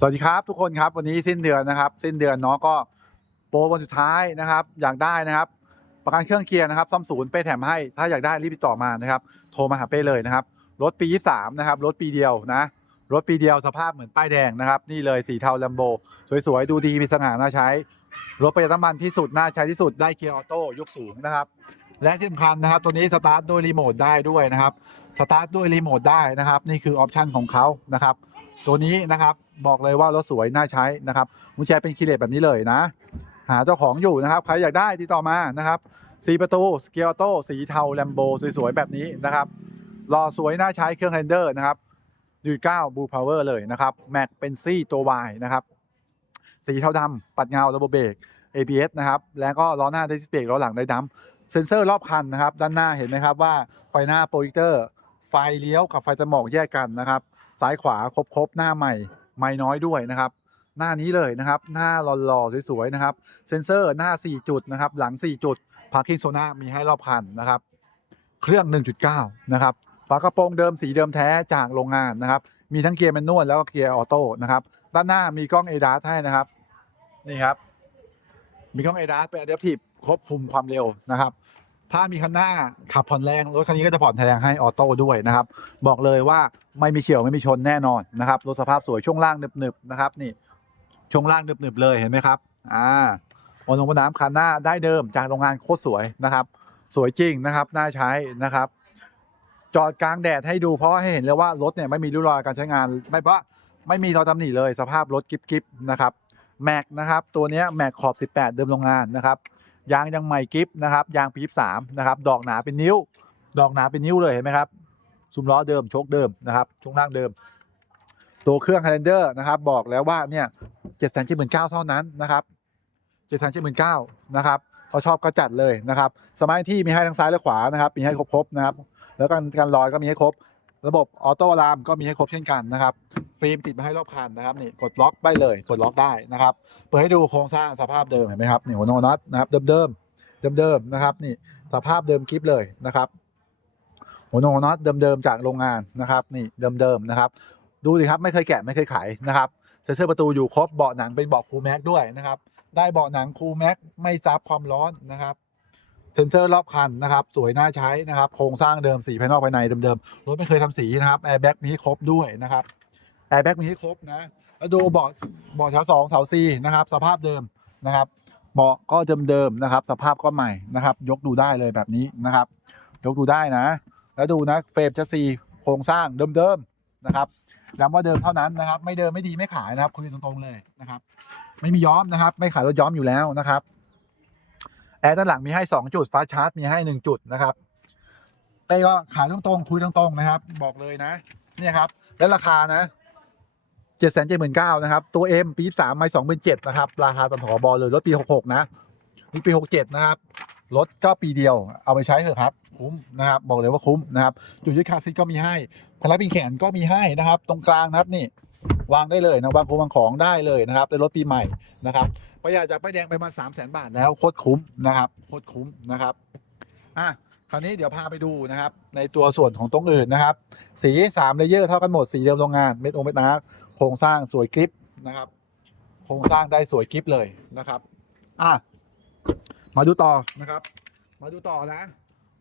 สวัสดีครับทุกคนครับวันนี้สิ้นเดือนนะครับ สิ้นเดือนเนาะก็โปรวันสุดท้ายนะครับ อยากได้นะครับ ประกันเครื่องเกียร์นะครับซ่อมศูนย์เป้แถมให้ ถ้าอยากได้รีบติดต่อมานะครับ โทรมาหาเป้เลยนะครับรถปี 23 นะครับรถปีเดียวนะรถปีเดียวสภาพเหมือนป้ายแดงนะครับนี่เลยสีเทาแลมโบสวยๆ ดูดีมีสง่าน่าใช้ รถประหยัดน้ำมันที่สุดน่าใช้ที่สุดได้เกียร์ออโต้ยกสูงนะครับ และที่สำคัญนะครับ ตัวนี้สตาร์ทด้วยรีโมทได้ด้วยนะครับสตาร์ทด้วยรีโมทได้นะครับ นี่คือออปชันของเขานะครับ ตัวนี้นะครับบอกเลยว่ารถสวยน่าใช้นะครับกุญแจเป็นคีเลสแบบนี้เลยนะ หาเจ้าของอยู่นะครับ ใครอยากได้ติดต่อมานะครับสีประตูสเกียโต้สีเทาแลมโบสวยๆแบบนี้นะครับรอสวยน่าใช้เครื่องแฮนเดอร์นะครับยูเก้าบูพาวเวอร์เลยนะครับแม็กเป็นซี่ตัว Y นะครับสีเทาดำปัดเงาระบบเบรก ABS นะครับแล้วก็ล้อหน้าได้สเบรกล้อหลังได้ดัมเซ็นเซอร์รอบคันนะครับ ด้านหน้าเห็นไหมครับว่าไฟหน้าโปรเจคเตอร์ไฟเลี้ยวกับไฟจมอกแยกกันนะครับ ซ้ายขวาครบๆหน้าใหม่ไม่น้อยด้วยนะครับ หน้านี้เลยนะครับ หน้าหล่อๆสวยๆนะครับ เซนเซอร์หน้า 4 จุดนะครับ หลัง 4 จุดพาร์คิงโซน่ามีให้รอบคันนะครับ เครื่อง 1.9 นะครับฝากระโปรงเดิมสีเดิมแท้จากโรงงานนะครับ มีทั้งเกียร์แมนนวลแล้วก็เกียร์ออโต้นะครับ ด้านหน้ามีกล้อง a d a s ให้นะครับ นี่ครับ มีกล้อง a d a s เป็น Adaptive ควบคุมความเร็วนะครับ ถ้ามีคันหน้าขับผ่อนแรงรถคันนี้ก็จะผ่อนแรงให้ออโต้ด้วยนะครับ บอกเลยว่าไม่มีเฉียวไม่มีชนแน่นอนนะครับรถสภาพสวยช่วงล่างหนึบๆนะครับนี่ช่วงล่างหนึบๆเลยเห็นไหมครับอ่าบนลงบนน้ำคันหน้าได้เดิมจากโรงงานโคตรสวยนะครับ สวยจริงนะครับน่าใช้นะครับ จอดกลางแดดให้ดูเพราะให้เห็นเลยว่ารถเนี่ยไม่มีริ้วรอยการใช้งาน ไม่ว่าไม่มีรอยตำหนิเลยสภาพรถกิ๊บๆนะครับแม็กนะครับตัวนี้แม็กขอบ 18 เดิมโรงงานนะครับ ยางยังใหม่กิฟนะครับยางปี๊บสามนะครับดอกหนาเป็นนิ้ว ดอกหนาเป็นนิ้วเลยเห็นไหมครับซุ้มล้อเดิมโชคเดิมนะครับช่วงล่างเดิม ตัวเครื่อง Highlander นะครับบอกแล้วว่าเนี่ยเจ็ดแสนเจ็ดหมื่นเก้าเท่านั้นนะครับเจ็ดแสนเจ็ดหมื่นเก้านะครับเขาชอบก็จัดเลยนะครับสมัยที่มีให้ทั้งซ้ายและขวานะครับมีให้ครบๆนะครับแล้วกันการลอยก็มีให้ครบ ระบบออโต้ลามก็มีให้ครบเช่นกันนะครับ ฟิล์มติดมาให้รอบคันนะครับนี่กดล็อกได้เลยกดล็อกได้นะครับ เปิดให้ดูโครงสร้างสภาพเดิมเห็นไหมครับนี่หัวโนน็อตนะครับ เดิมๆเดิมๆนะครับนี่สภาพเดิมคลิปเลยนะครับหัวโนน็อตเดิมๆจากโรงงานนะครับ นี่เดิมๆนะครับ ดูดิครับไม่เคยแกะไม่เคยขายนะครับเซ็นเซอร์ประตูอยู่ครบเบาะหนังเป็นเบาะคูแม็กด้วยนะครับ ได้เบาะหนังคูแม็กไม่ซับความร้อนนะครับ เซนเซอร์รอบคันนะครับ สวยน่าใช้นะครับ โครงสร้างเดิมสีภายนอกภายในเดิมๆรถไม่เคยทำสีนะครับแอร์แบ็กมีให้ครบด้วยนะครับแอร์แบ็กมีให้ครบนะแล้วดูเบาะเบาะแถวสองเสาซีนะครับ สภาพเดิมนะครับเบาะก็เดิมๆนะครับ สภาพก็ใหม่นะครับ ยกดูได้เลยแบบนี้นะครับ ยกดูได้นะ แล้วดูนะเฟรมชัสซีโครงสร้างเดิมๆนะครับย้ำว่าเดิมเท่านั้นนะครับ ไม่เดิมไม่ดีไม่ขายนะครับคุยตรงๆเลยนะครับ ไม่มีย้อมนะครับ ไม่ขายรถย้อมอยู่แล้วนะครับ แอร์ด้านหลังมีให้ 2 จุดฟาชาร์จมีให้ 1 จุดนะครับเต้ก็ขายตรงๆคุยตรงๆนะครับ บอกเลยนะเนี่ยครับ แล้วราคานะเจ็ดแสนเจ็ดหมื่นเก้านะครับ ตัว M ปีสามไม่สองหมื่นเจ็ดนะครับ ราคาตามถอบอเลยรถปีหกหกนะนี่ปีหกเจ็ดนะครับ รถก็ปีเดียว เอาไปใช้เถอะครับ คุ้มนะครับ บอกเลยว่าคุ้มนะครับ จุดยึดคาซีก็มีให้พลังปีนแขนก็มีให้นะครับ ตรงกลางนะครับนี่ วางได้เลยนะ วางของวางของได้เลยนะครับเป็นรถปีใหม่นะครับประหยัดจากป้ายแดงไปมา3 0 0แสนบาทแล้วโคตรคุ้มนะครับโคตรคุ้มนะครับอะคราวนี้เดี๋ยวพาไปดูนะครับ ในตัวส่วนของตรงอื่นนะครับ สี3เลเยอร์เท่ากันหมดสีเดิมโรงงานเม็ดองเม็ดนาโครงสร้างสวยกริปนะครับ โครงสร้างได้สวยกริปเลยนะครับอะมาดูต่อนะครับ มาดูต่อนะ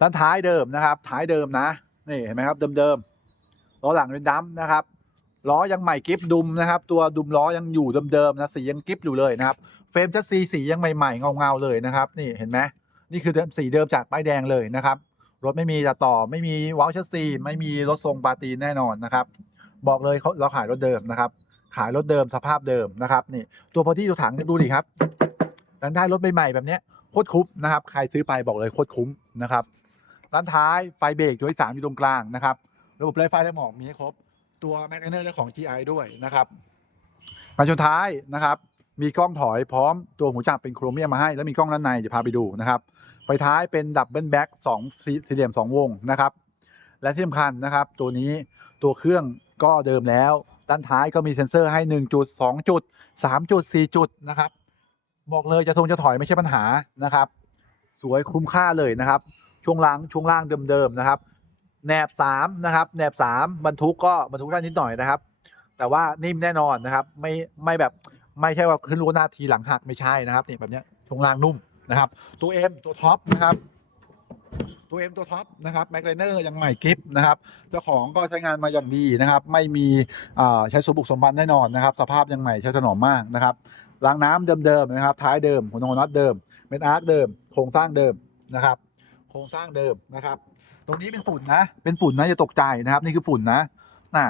ด้านท้ายเดิมนะครับ ท้ายเดิมนะนี่เห็นไหมครับเดิมๆล้อหลังเป็นดัมนะครับ ล้อยังใหม่กิฟดุมนะครับ ตัวดุมล้อยังอยู่เดิมๆนะสียังกิฟอยู่เลยนะครับ เฟรมชัสซีสียังใหม่ๆเงาๆเลยนะครับ นี่เห็นไหมนี่คือสีเดิมจากป้ายแดงเลยนะครับ รถไม่มีตัดต่อไม่มีว้าวชัสซีไม่มีรถทรงปาตีแน่นอนนะครับ บอกเลยเขาเราขายรถเดิมนะครับ ขายรถเดิมสภาพเดิมนะครับนี่ตัวพอที่ตัวถังดูดิครับด้านได้รถใหม่ๆแบบนี้โคตรคุ้มนะครับ ใครซื้อไปบอกเลยโคตรคุ้มนะครับด้านท้ายไฟเบรกด้วยสามอยู่ตรงกลางนะครับ ระบบไฟฟ้าและหมอกมีให้ครบ ตัวแมกเนอร์และของ GI ด้วยนะครับมาชนท้ายนะครับ มีกล้องถอยพร้อมตัวหูจับเป็นโครเมียมมาให้ แล้วมีกล้องด้านในเดี๋ยวพาไปดูนะครับไฟท้ายเป็นดับเบิลแบ็กสองสี่เหลี่ยมสองวงนะครับ และที่สำคัญนะครับ ตัวนี้ตัวเครื่องก็เดิมแล้ว ด้านท้ายก็มีเซ็นเซอร์ให้ 1 จุด 2 จุด 3 จุด 4 จุดนะครับ บอกเลยจะทรงจะถอยไม่ใช่ปัญหานะครับ สวยคุ้มค่าเลยนะครับ ช่วงล่างช่วงล่างเดิมๆนะครับ แหนบ3นะครับแหนบ3บรรทุกก็บรรทุกได้นิดหน่อยนะครับ แต่ว่านิ่มแน่นอนนะครับไม่ไม่แบบไม่ใช่ว่าขึ้นรู้หน้าทีหลังหักไม่ใช่นะครับนี่แบบเนี้ยช่วงล่างนุ่มนะครับ ตัวเอ็มตัวท็อปนะครับตัวเอ็มตัวท็อปนะครับแม็กไลเนอร์ยังใหม่กริปนะครับเจ้าของก็ใช้งานมาอย่างดีนะครับ ไม่มีใช้สมบุกสมบันแน่นอนนะครับ สภาพยังใหม่ใช้ถนอมมากนะครับรางน้ำเดิมๆนะครับท้ายเดิมหัวนอนน็อตเดิมเม็ดอาร์คเดิม โครงสร้างเดิมนะครับ โครงสร้างเดิมนะครับ ตรงนี้เป็นฝุ่นนะ เป็นฝุ่นนะอย่าตกใจนะครับ นี่คือฝุ่นนะน่ะ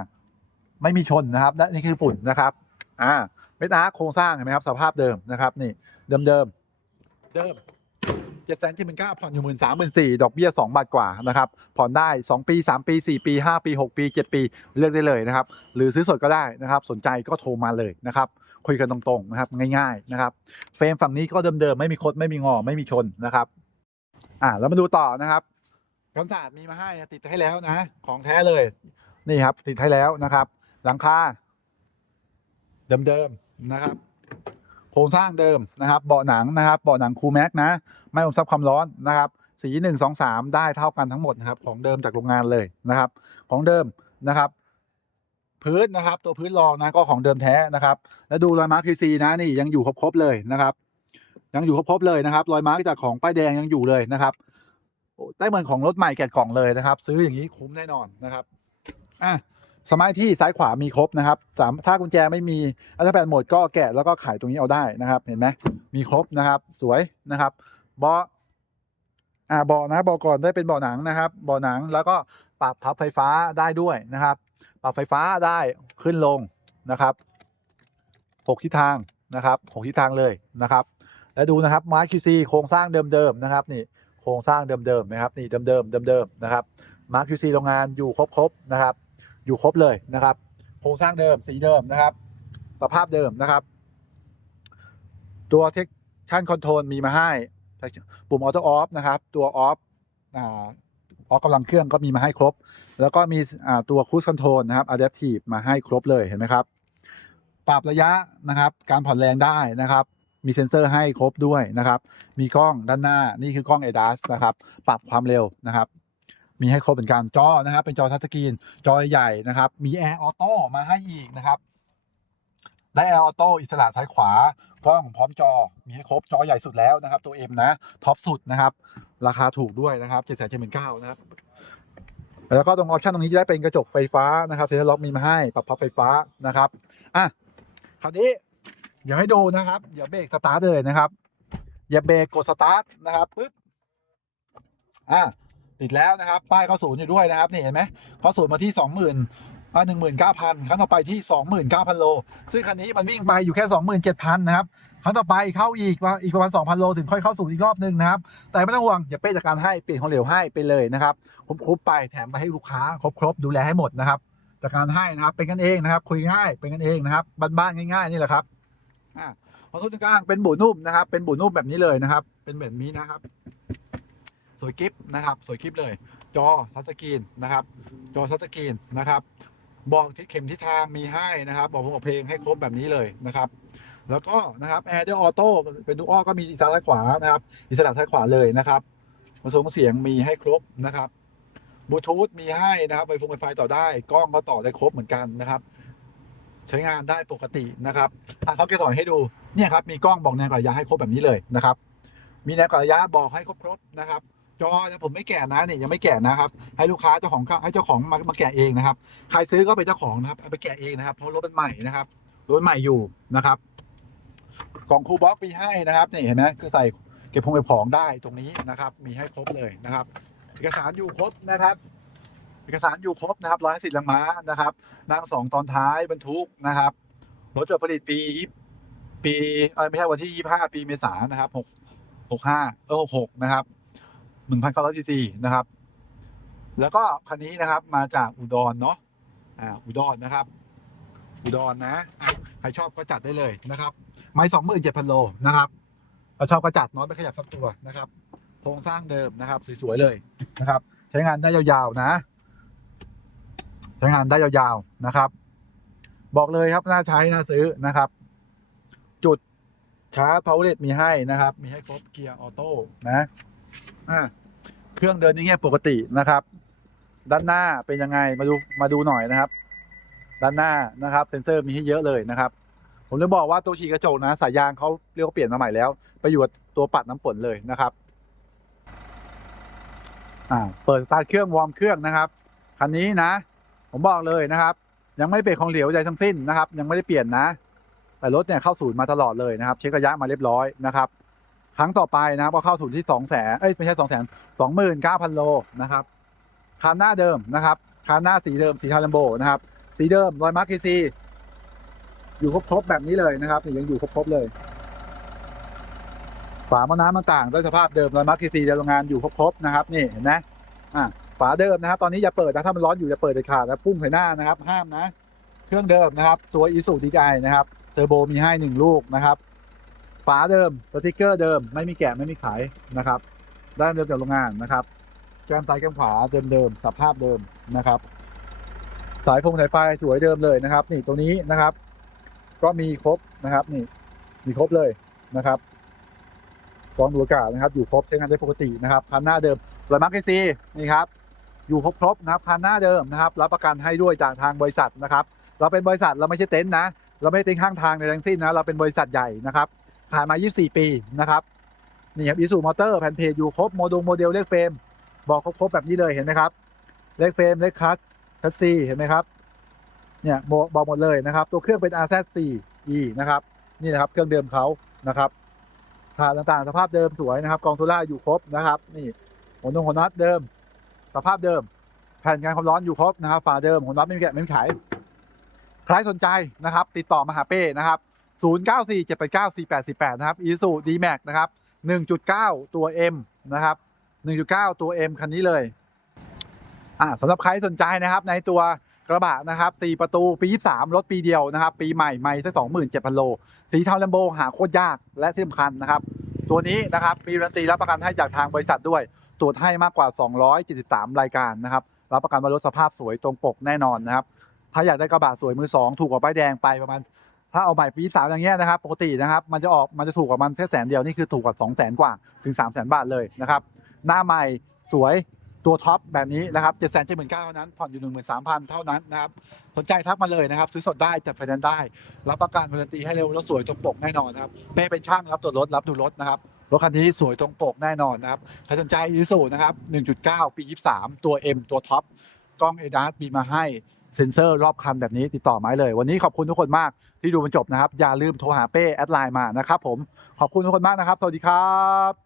ไม่มีชนนะครับและนี่คือฝุ่นนะครับ อ่าเม็ดอาร์โครงสร้างเห็นไหมครับสภาพเดิมนะครับ นี่เดิมเดิมเดิมเจ็ดแสนที่มันก้าผ่อนอยู่หมื่นสามหมื่นสี่ดอกเบี้ยสองบาทกว่านะครับ ผ่อนได้สองปีสามปีสี่ปีห้าปีหกปีเจ็ดปีเลือกได้เลยนะครับ หรือซื้อสดก็ได้นะครับ สนใจก็โทรมาเลยนะครับ คุยกันตรงๆนะครับ ง่ายๆนะครับ เฟรมฝั่งนี้ก็เดิมๆไม่มีคดไม่มีงอไม่มีชนนะครับ อ่าแล้วมาดูต่อนะครับ กันศาสตร์มีมาให้ติดให้แล้วนะ ของแท้เลย นี่ครับ ติดให้แล้วนะครับ หลังคาเดิมๆนะครับ โครงสร้างเดิมนะครับ เบาะหนังนะครับ เบาะหนังคูแม็กนะ ไม่อมซับความร้อนนะครับ สีหนึ่งสองสามได้เท่ากันทั้งหมดนะครับ ของเดิมจากโรงงานเลยนะครับ ของเดิมนะครับ พื้นนะครับ ตัวพื้นรองนะก็ของเดิมแท้นะครับ แล้วดูรอยมาร์ค QC นะนี่ยังอยู่ครบๆเลยนะครับ ยังอยู่ครบๆเลยนะครับ รอยมาร์คจากของป้ายแดงยังอยู่เลยนะครับ ได้เหมือนของรถใหม่แกะกล่องเลยนะครับ ซื้ออย่างนี้คุ้มแน่นอนนะครับอะสมาร์ทที่ซ้ายขวามีครบนะครับสามถ้ากุญแจไม่มีอัลตร้าแปดโหมดก็แกะแล้วก็ขายตรงนี้เอาได้นะครับ เห็นไหมมีครบนะครับ สวยนะครับเบาะอ่าเบาะนะเบาะก่อนได้เป็นเบาะหนังนะครับเบาะหนังแล้วก็ปรับพับไฟฟ้าได้ด้วยนะครับ ปรับไฟฟ้าได้ขึ้นลงนะครับหกทิศทางนะครับหกทิศทางเลยนะครับ แล้วดูนะครับมาร์คิวซีโครงสร้างเดิมๆนะครับนี่ โครงสร้างเดิมๆนะครับนี่เดิมๆเดิมๆนะครับมาร์คิวซีโรงงานอยู่ครบๆนะครับ อยู่ครบเลยนะครับ โครงสร้างเดิมสีเดิมนะครับ สภาพเดิมนะครับ ตัวเทคชั่นคอนโทรลมีมาให้ปุ่มออโต้ออฟนะครับ ตัวออฟอ่าออกกำลังเครื่องก็มีมาให้ครบ แล้วก็มีตัวคูสคอนโทรลนะครับ Adaptive มาให้ครบเลยเห็นไหมครับ ปรับระยะนะครับ การผ่อนแรงได้นะครับ มีเซ็นเซอร์ให้ครบด้วยนะครับ มีกล้องด้านหน้านี่คือกล้อง ADAS นะครับ ปรับความเร็วนะครับ มีให้ครบเป็นการจอนะครับ เป็นจอทัชสกรีน จอใหญ่นะครับ มีแอร์ออโต้มาให้อีกนะครับ ได้แอร์ออโต้อิสระซ้ายขวากล้องพร้อมจอ มีให้ครบจอใหญ่สุดแล้วนะครับ ตัว M นะท็อปสุดนะครับ ราคาถูกด้วยนะครับเจ็ดแสนเจ็ดหมื่นเก้านะครับแล้วก็ตรงออปชั่นตรงนี้จะได้เป็นกระจกไฟฟ้านะครับเซ็นทรัลล็อกมีมาให้ปรับพับไฟฟ้านะครับอะคราวนี้ เดี๋ยวให้ดูนะครับเดี๋ยวเบรกสตาร์ทเลยนะครับ อย่าเบรกกดสตาร์ทนะครับปึ๊บอะติดแล้วนะครับ ป้ายเข้าศูนย์อยู่ด้วยนะครับนี่เห็นไหมเข้าศูนย์มาที่สองหมื่นอ่าหนึ่งหมื่นเก้าพันครั้งต่อไปที่สองหมื่นเก้าพันโล ซึ่งคันนี้มันวิ่งไปอยู่แค่สองหมื่นเจ็ดพันนะครับครั้งต่อไปเข้าอีกว่าอีกประมาณสองพันโล ถึงค่อยเข้าศูนย์อีกรอบหนึ่งนะครับ แต่ไม่ต้องห่วงอย่าเป้จัดการให้เปลี่ยนของเหลวให้ไปเลยนะครับครบๆไปแถมไปให้ลูกค้าครบๆดูแลให้หมดนะครับจัดการให้นะครับเป็นกันเองนะครับ คุยง่ายเป็นกันเองนะครับบ้านๆง่ายๆนี่แหละครับ อ่าพอทุนกลางเป็นบูนุ่มนะครับ เป็นบูนุ่มแบบนี้เลยนะครับ เป็นแบบนี้นะครับ สวยกิฟนะครับ สวยกิฟเลย จอทัชสกรีนนะครับ จอทัชสกรีนนะครับ บอกทิศเข็มทิศทางมีให้นะครับ บอกผมบอกเพลงให้ครบแบบนี้เลยนะครับ แล้วก็นะครับแอร์เดออโต้เป็นดูอ้อก็มีอิสระซ้ายขวานะครับ อิสระซ้ายขวาเลยนะครับมาส่งเสียงมีให้ครบนะครับบลูทูธมีให้นะครับไฟฟงไวไฟต่อได้ กล้องก็ต่อได้ครบเหมือนกันนะครับ ใช้งานได้ปกตินะครับเขาจะสอนให้ดูเนี่ยครับมีกล้องบอกแนวกับระยะให้ครบแบบนี้เลยนะครับ มีแนวกับระยะบอกให้ครบๆนะครับ จอนะผมไม่แก่นะเนี่ยยังไม่แก่นะครับ ให้ลูกค้าเจ้าของให้เจ้าของมามาแกะเองนะครับ ใครซื้อก็เป็นเจ้าของนะครับเอาไปแกะเองนะครับเพราะรถเป็นใหม่นะครับรถใหม่อยู่นะครับกล่องครูบล็อกมีให้นะครับนี่เห็นไหมคือใส่เก็บพงเก็บของได้ตรงนี้นะครับ มีให้ครบเลยนะครับ เอกสารอยู่ครบนะครับ เอกสารอยู่ครบนะครับร้อยสิบแรงม้านะครับนั่งสองตอนท้ายบรรทุกนะครับรถจดผลิตปีปีเออไม่ใช่วันที่ยี่ห้าปีเมษานะครับหกหกห้าเออหกหกนะครับหนึ่งพันเก้าร้อยซีซีนะครับ แล้วก็คันนี้นะครับมาจากอุดรเนาะอ่าอุดรนะครับ อุดรนะใครชอบก็จัดได้เลยนะครับ ไม้สองหมื่นเจ็ดพันโลนะครับเราชอบกระจัดน้อยไม่ขยับสักตัวนะครับ โครงสร้างเดิมนะครับ สวยๆเลยนะครับ ใช้งานได้ยาวๆนะ ช้งานได้ยาวๆนะครับ บอกเลยครับน่าใช้น่าซื้อนะครับ จุดชาร์จพาวเวอร์เลมีให้นะครับ มีให้ครบเกียร์ออโต้นะอะเครื่องเดินอย่างเงี้ยปกตินะครับ ด้านหน้าเป็นยังไงมาดูมาดูหน่อยนะครับ ด้านหน้านะครับเซ็นเซอร์มีให้เยอะเลยนะครับ ผมจะบอกว่าตัวฉีดกระจกนะ สายยางเขาเรียกว่าเปลี่ยนมาใหม่แล้ว ไปอยู่กับตัวปัดน้ำฝนเลยนะครับอ่าเปิดสตาร์ทเครื่องวอร์มเครื่องนะครับคันนี้นะ ผมบอกเลยนะครับ ยังไม่ได้เปลี่ยนของเหลวใจทั้งสิ้นนะครับ ยังไม่ได้เปลี่ยนนะ แต่รถเนี่ยเข้าศูนย์มาตลอดเลยนะครับ เช็คระยะมาเรียบร้อยนะครับ ครั้งต่อไปนะครับก็เข้าศูนย์ที่สองแสนเอ้ยไม่ใช่สองแสนสองหมื่นเก้าพันโลนะครับคันหน้าเดิมนะครับคันหน้าสีเดิมสีทารัมโบนะครับ สีเดิมรอยมาร์คเคซีอยู่ครบๆแบบนี้เลยนะครับนี่ยังอยู่ครบๆเลยฝาหม้อน้ำต่างๆได้สภาพเดิมรอยมาร์คเคซีเดิมโรงงานอยู่ครบๆนะครับ นี่เห็นไหมอะ ฝาเดิมนะครับ ตอนนี้อย่าเปิดนะถ้ามันร้อนอยู่อย่าเปิดเด็ดขาดนะพุ่งใส่หน้านะครับ ห้ามนะ เครื่องเดิมนะครับ ตัวอีซูดีไนะครับเทอร์โบมีให้หนึ่งลูกนะครับฝาเดิมสติกเกอร์เดิม ไม่มีแกะไม่มีขายนะครับ ได้เดิมจากโรงงานนะครับแก้มซ้ายแก้มขวาเดิมเดิมสภาพเดิมนะครับ สายพงสายไฟสวยเดิมเลยนะครับ นี่ตัวนี้นะครับ ก็มีครบนะครับนี่มีครบเลยนะครับกองดูอากาศนะครับ อยู่ครบใช้งานได้ปกตินะครับคันหน้าเดิมรอยมาร์กซีนี่ครับ อยู่ครบๆนะครับคันหน้าเดิมนะครับรับประกันให้ด้วยจากทางบริษัทนะครับเราเป็นบริษัทเราไม่ใช่เต็นท์นะ เราไม่ได้เต็นท์ข้างทางในทั้งสิ้นนะเราเป็นบริษัทใหญ่นะครับขายมา 24 ปีนะครับนี่ครับอีซูมอเตอร์แผ่นเพจอยู่ครบโมดูลโมเดลเลขเฟรมบอกครบๆแบบนี้เลยเห็นไหมครับเลขเฟรมเลขคัสคัสซีเห็นไหมครับเนี่ยบอกหมดเลยนะครับ ตัวเครื่องเป็น RZ4E นะครับนี่นะครับเครื่องเดิมเขานะครับฐานต่างๆ สภาพเดิมสวยนะครับกองโซล่าอยู่ครบนะครับ นี่หัวนงหัวน็อตเดิม สภาพเดิม แผ่นกันความร้อนอยู่ครบนะครับฝาเดิมหัวน็อตไม่มีแกะไม่มีขายใครสนใจนะครับ ติดต่อมาหาเป้นะครับ 0947894848 นะครับ i s u d m a x นะครับ 1.9 ตัว M นะครับ 1.9 ตัว M คันนี้เลยอ่าสำหรับใครสนใจนะครับ ในตัวกระบะนะครับ 4 ประตูปี 23 รถปีเดียวนะครับ ปีใหม่ใหม่สัก27,000 โล สีเทาลัมโบหาโคตรยากและที่สำคัญนะครับ ตัวนี้นะครับมีรันตีรับประกันให้จากทางบริษัทด้วย ตรวจให้มากกว่า 273 รายการนะครับ รับประกันว่ารถสภาพสวยตรงปกแน่นอนนะครับ ถ้าอยากได้กระบะสวยมือสองถูกกว่าป้ายแดงไปประมาณ ถ้าเอาใหม่ปีสามอย่างเงี้ยนะครับ ปกตินะครับ มันจะออกมันจะถูกกว่ามันแค่แสนเดียวนี่คือถูกกว่า 2 0 0 0 0 0กว่าถึง 3 0 0 0 0 0บาทเลยนะครับ หน้าใหม่สวยตัวท็อปแบบนี้นะครับ7 7 9 0 0 0เท่านั้น ผ่อนอยู่13,000เท่านั้นนะครับ สนใจทักมาเลยนะครับ ซื้อสดได้จัดไฟแนนซ์ได้ รับประกันวารันตีให้เร็วแล้วสวยตรงปกแน่นอนนะครับเป้เป็นช่างรับตรวจรถรับดูรถนะครับ รถคันนี้สวยตรงปกแน่นอนนะครับ ใครสนใจยูสูนะครับ 1.9 ปี 23 ตัว M ตัวท็อป กล้อง a d a s มีมาให้เซ็นเซอร์รอบคันแบบนี้ติดต่อมาเลย วันนี้ขอบคุณทุกคนมากที่ดูมันจบนะครับ อย่าลืมโทรหาเป้แอดไลน์มานะครับผม ขอบคุณทุกคนมากนะครับ สวัสดีครับ